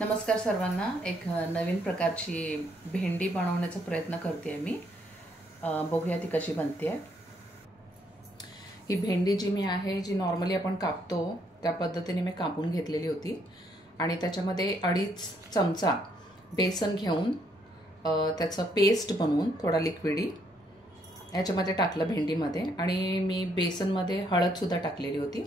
नमस्कार सर्वांना। एक नवीन प्रकारची भेंडी बनवण्याचा प्रयत्न करते मी। बघूया ती कशी बनते। ही भेंडी जी मी आहे जी नॉर्मली आपण कापतो त्या पद्धतीने मी कापून घेतलेली होती आणि त्याच्यामध्ये 2.5 चमचा बेसन घेऊन त्याचं पेस्ट बनवून थोडा लिक्विडी याच्यामध्ये टाकलं भेंडीमध्ये आणि मी बेसनमध्ये हळदसुद्धा टाकलेली होती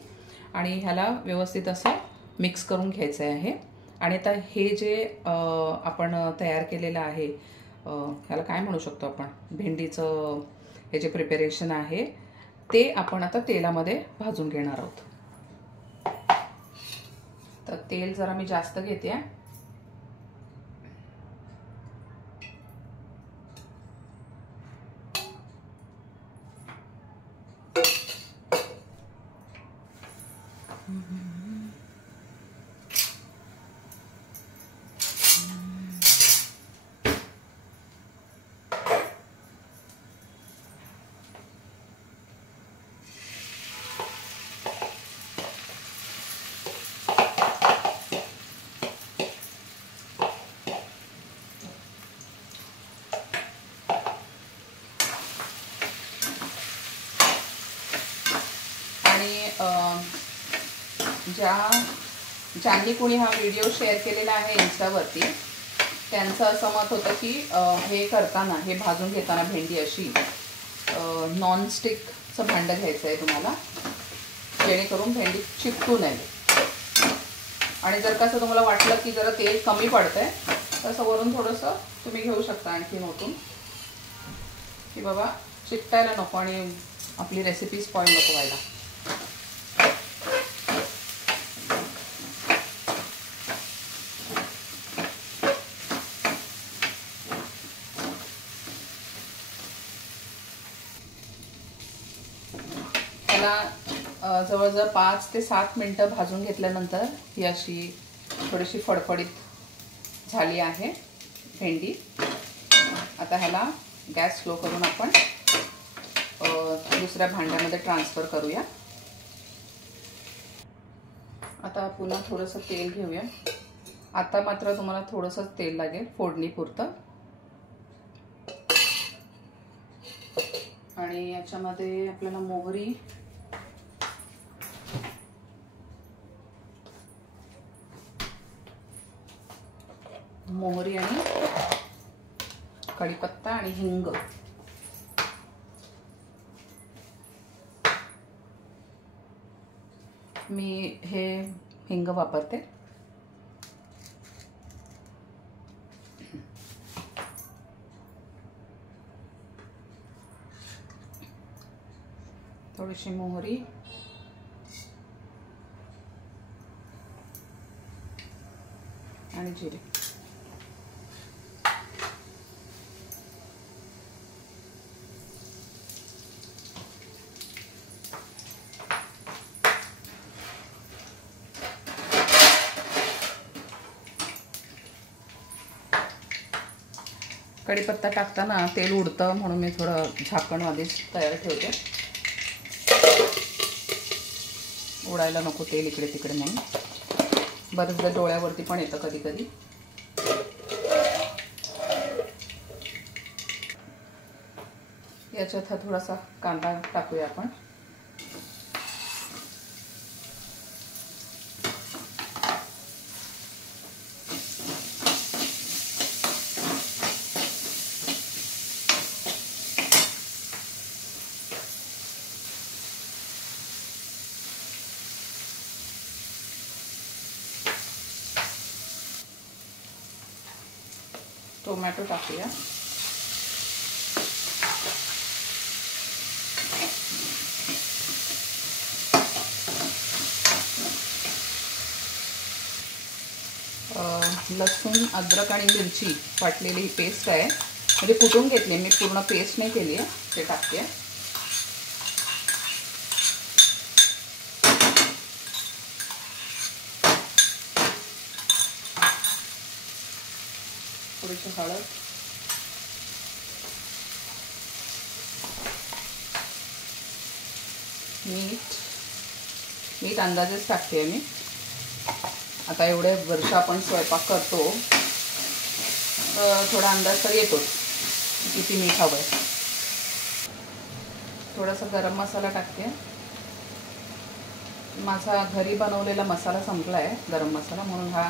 आणि ह्याला व्यवस्थित असं मिक्स करून घ्यायचं आहे। आणि आता हे जे आपण तयार केलेलं आहे ह्याला काय म्हणू शकतो आपण, भेंडीचं हे जे प्रिपरेशन आहे ते आपण आता तेलामध्ये भाजून घेणार आहोत। तर तेल जरा मी जास्त घेते आहे। ज्यांनी कोणी हा व्हिडिओ शेअर केलेला आहे इन्स्टावरती त्यांचं असं मत होतं की हे करताना, हे भाजून घेताना भेंडी अशी नॉनस्टिकचं भांडं घ्यायचं आहे तुम्हाला, जेणेकरून भेंडी चिकटू नये। आणि जर कसं तुम्हाला वाटलं की जरा तेल कमी पडतंय तसं वरून थोडंसं तुम्ही घेऊ शकता आणखीन ओतून, की बाबा चिकटायला नको आणि आपली रेसिपी स्पॉइल नको व्हायला। त्याला जवळजवळ 5 ते 7 मिनिटं भाजून घेतल्यानंतर ही अशी थोडीशी फडफडीत झाली आहे भेंडी। आता ह्याला गॅस स्लो करून आपण दुसऱ्या भांड्यामध्ये ट्रान्सफर करूया। आता पुन्हा थोडंसं तेल घेऊया। आता मात्र तुम्हाला थोडंसं तेल लागेल फोडणीपुरतं आणि याच्यामध्ये आपल्याला मोहरी आणि कढीपत्ता आणि हिंग, मी हे हिंग वापरते। थोडीशी मोहरी आणि जिरे। कढीपत्ता टाकताना तेल उडतं म्हणून मी थोडं झाकण आधीच तयार ठेवते, उडायला नको तेल इकडे तिकडे म्हणून। बरेचदा डोळ्यावरती पण येतं कधी कधी। याच्यात हा थोडासा कांदा टाकूया आपण। टोमॅटो टाकूया। लसूण, अद्रक आणि मिरची वाटलेली पेस्ट आहे, म्हणजे कुटून घेतली मी, पूर्ण पेस्ट नाही केली आहे, ते टाकते। थोडीशी हळद, मीठ अंदाजेच टाकते मी। आता एवढे वर्ष आपण स्वयंपाक करतो, थोडा अंदाज तर येतोच किती मीठ हवं आहे. थोडासा गरम मसाला टाकते. माझा घरी बनवलेला मसाला संपला आहे, गरम मसाला, म्हणून हा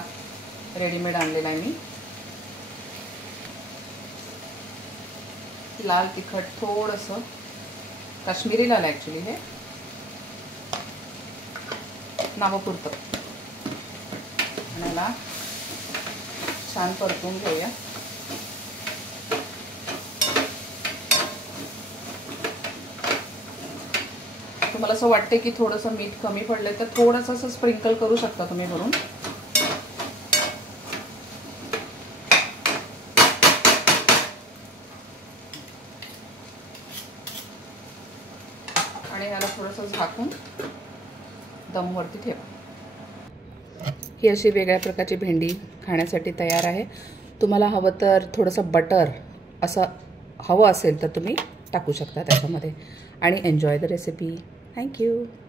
रेडीमेड आणलेला आहे मी. लाल तिखट थोडंसं, काश्मीरी लाल ॲक्च्युली हे, नावापुरतं. आणि याला छान परतून घेऊया. तुम्हाला असं वाटते की थोडंसं मीठ कमी पडलं तर थोडंसं असं स्प्रिंकल करू शकता तुम्ही भरून. आणि याला थोडंसं झाकून दमवरती ठेवा. ही अशी वेगळ्या प्रकारची भेंडी खाण्यासाठी तयार आहे. तुम्हाला हवं तर थोडंसं बटर असं हवं असेल तर तुम्ही टाकू शकता त्याच्यामध्ये. आणि एन्जॉय द रेसिपी. थँक्यू.